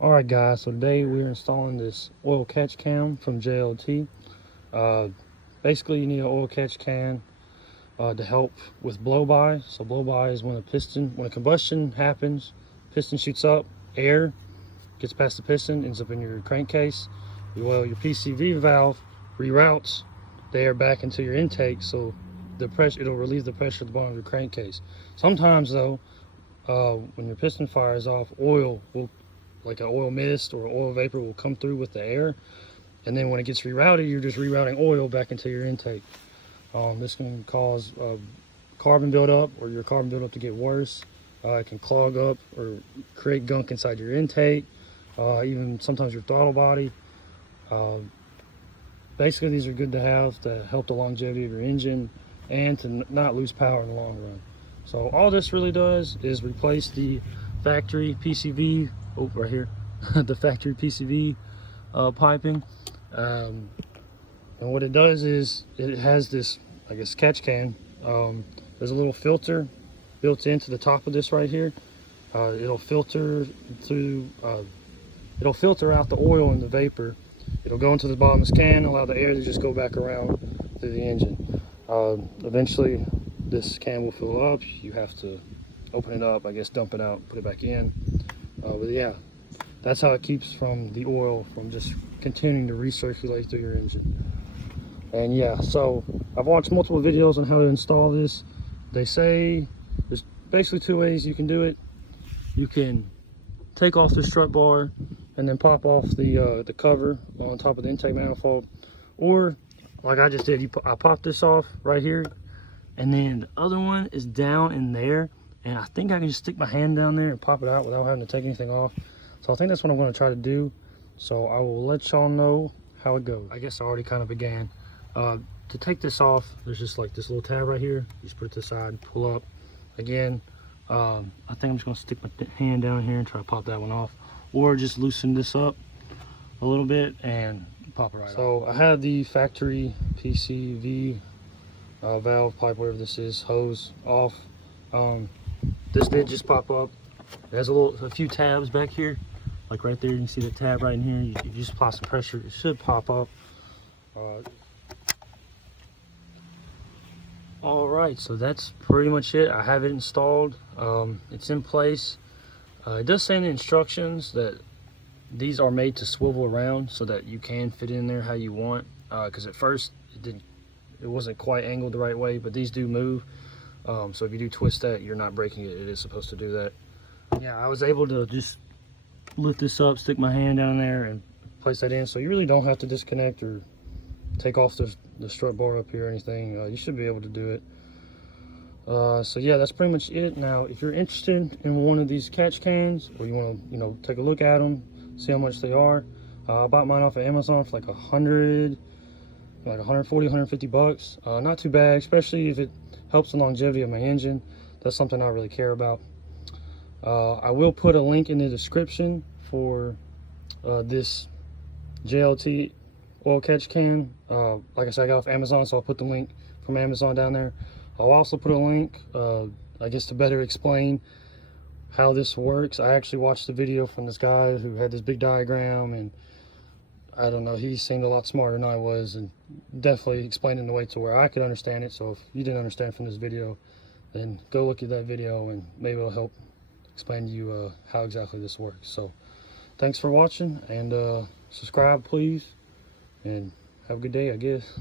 Alright guys, so today we're installing this oil catch can from JLT. Uh, Basically you need an oil catch can to help with blow-by. So blow-by is when a combustion happens, piston shoots up, air gets past the piston, ends up in your crankcase. Well, your PCV valve reroutes the air back into your intake, so it'll relieve the pressure at the bottom of your crankcase. Sometimes though, when your piston fires off, like an oil mist or oil vapor will come through with the air, and then when it gets rerouted, you're just rerouting oil back into your intake. This can cause carbon buildup, or your carbon buildup to get worse. It can clog up or create gunk inside your intake, even sometimes your throttle body. Basically, these are good to have to help the longevity of your engine and to not lose power in the long run. So all this really does is replace the factory PCV, right here, the factory PCV piping. And what it does is it has this, I guess, catch can. There's a little filter built into the top of this right here. It'll filter out the oil and the vapor. It'll go into the bottom of this can, allow the air to just go back around through the engine. Eventually this can will fill up. You have to open it up, I guess, dump it out, put it back in. But yeah, that's how it keeps from the oil from just continuing to recirculate through your engine. And yeah, so I've watched multiple videos on how to install this. They say there's basically two ways you can do it. You can take off the strut bar and then pop off the cover on top of the intake manifold, or like I just did, I popped this off right here, and then the other one is down in there, and I think I can just stick my hand down there and pop it out without having to take anything off. So I think that's what I'm going to try to do. So I will let y'all know how it goes. I guess I already kind of began. To take this off, there's just like this little tab right here. You just put it to the side, pull up. Again, I think I'm just going to stick my hand down here and try to pop that one off, or just loosen this up a little bit and pop it right off. So I have the factory PCV valve, pipe, whatever this is, hose off. This did just pop up. It has a few tabs back here, like right there. You can see the tab right in here. You just apply some pressure, it should pop up. All right, so that's pretty much it. I have it installed. It's in place. It does say in the instructions that these are made to swivel around so that you can fit in there how you want. Because at first it wasn't quite angled the right way, but these do move. So if you do twist that, you're not breaking it. It is supposed to do that. Yeah, I was able to just lift this up, stick my hand down there, and place that in. So you really don't have to disconnect or take off the strut bar up here or anything. You should be able to do it. So yeah, that's pretty much it. Now, if you're interested in one of these catch cans, or you want to, take a look at them, see how much they are, I bought mine off of Amazon for like 140, 150 bucks. Not too bad, especially if it helps the longevity of my engine. That's something I really care about. I will put a link in the description for this JLT oil catch can. Like I said, I got off Amazon, so I'll put the link from Amazon down there. I'll also put a link, I guess, to better explain how this works. I actually watched the video from this guy who had this big diagram, and I don't know, he seemed a lot smarter than I was, and definitely explained it in a way to where I could understand it. So if you didn't understand from this video, then go look at that video and maybe it'll help explain to you how exactly this works. So thanks for watching, and subscribe please, and have a good day, I guess.